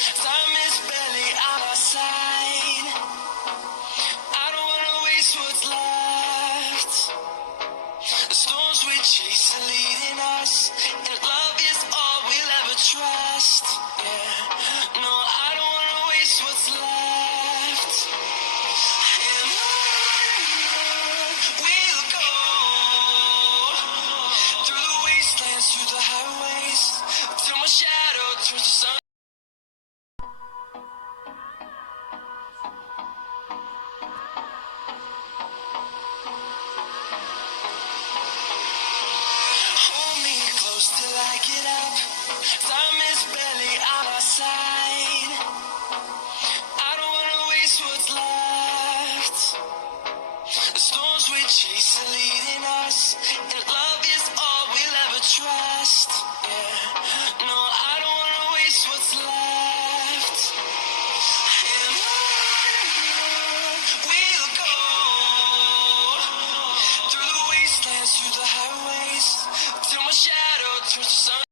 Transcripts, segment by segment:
Time is barely on our side. I don't wanna waste what's left. The storms we chase are leading us, and love is all we'll ever trust. Yeah, no, I don't wanna waste what's left. And on we'll go, through the wastelands, through the highways, till my shadow turns to sun. Hold me close till I get up. Time is barely on our side. I don't wanna waste what's left. The storms we chase are leading us, and love is all we'll ever trust. Yeah, no, I don't wanna waste what's left. And on we'll go, through the wastelands, through the highways, till my shadow turns to sun.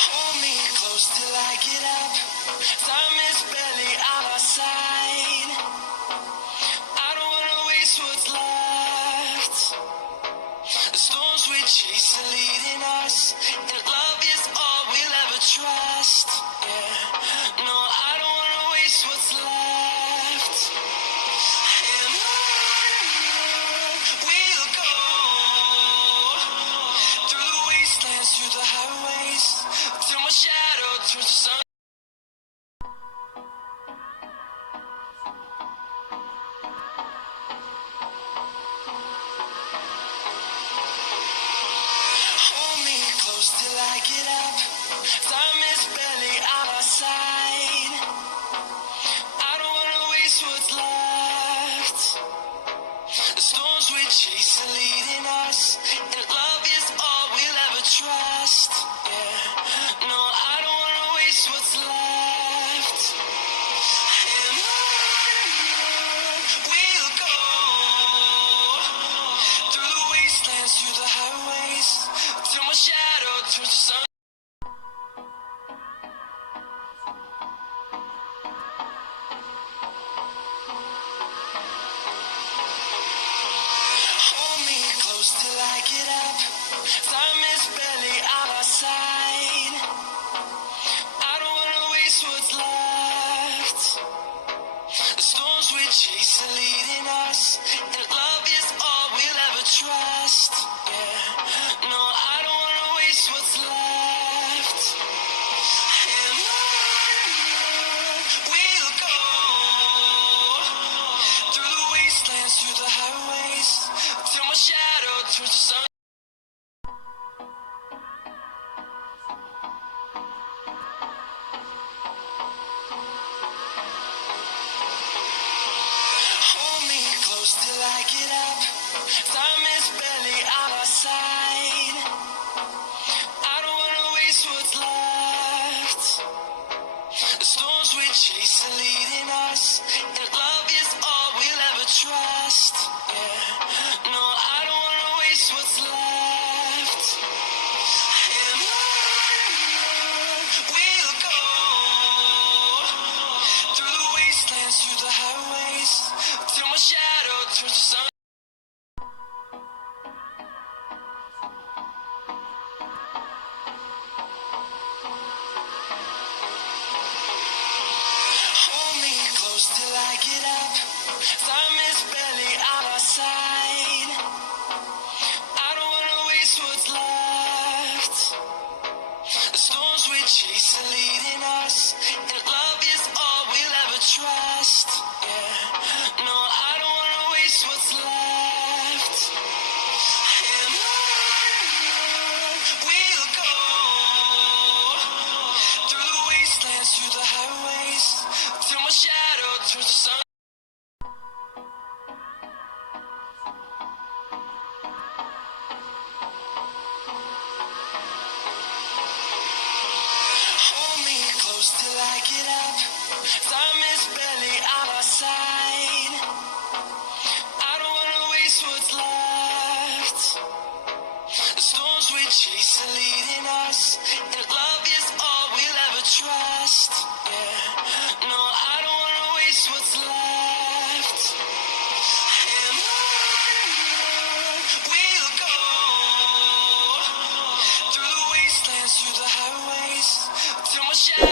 Hold me close till I get up. Time is barely on our side. I don't wanna waste what's left. The storms we chase are leading us, and love is all we'll ever trust. Yeah, no, I don't wanna waste what's left. And on we'll go, through the wastelands, through the highways, till my shadow turns to sun. Hold me close till I get up. Time is barely on our side. I don't wanna waste what's left. The storms we chase are leading us, and love is all we'll ever trust. Yeah, no, I don't wanna waste what's left. And on we'll go, through the wastelands, through the highways, till my shadow turns to sun. Hold me close till I get up. Time is barely on our side. I don't wanna waste what's left. The storms we chase are leading us, and love is all we'll ever trust. Yeah, no, I don't wanna waste what's left. And on we'll go, through the wastelands, through the highways, till my shadow turns to sun. Hold me close till I get up. Time is barely on our side. I don't wanna waste what's left. The storms we chase are leading us, and love is all we'll ever trust. Yeah, no, I don't wanna waste what's left. And on we'll go, through the wastelands, through the highways, till my shadow turns to sun. Hold me close till I get up. Time is barely on our side. I don't wanna waste what's left. The storms we chase are leading us, and love is all we'll ever trust. Yeah, no, I don't wanna waste what's left. And on we'll go, through the wastelands, through the highways, till my shadow turns to sun. Hold me close till I get up. Time is barely on our side. are leading us, and love is all we'll ever trust. Yeah, no, I don't wanna waste what's left. And on we'll go, through the wastelands, through the highways, till my shadow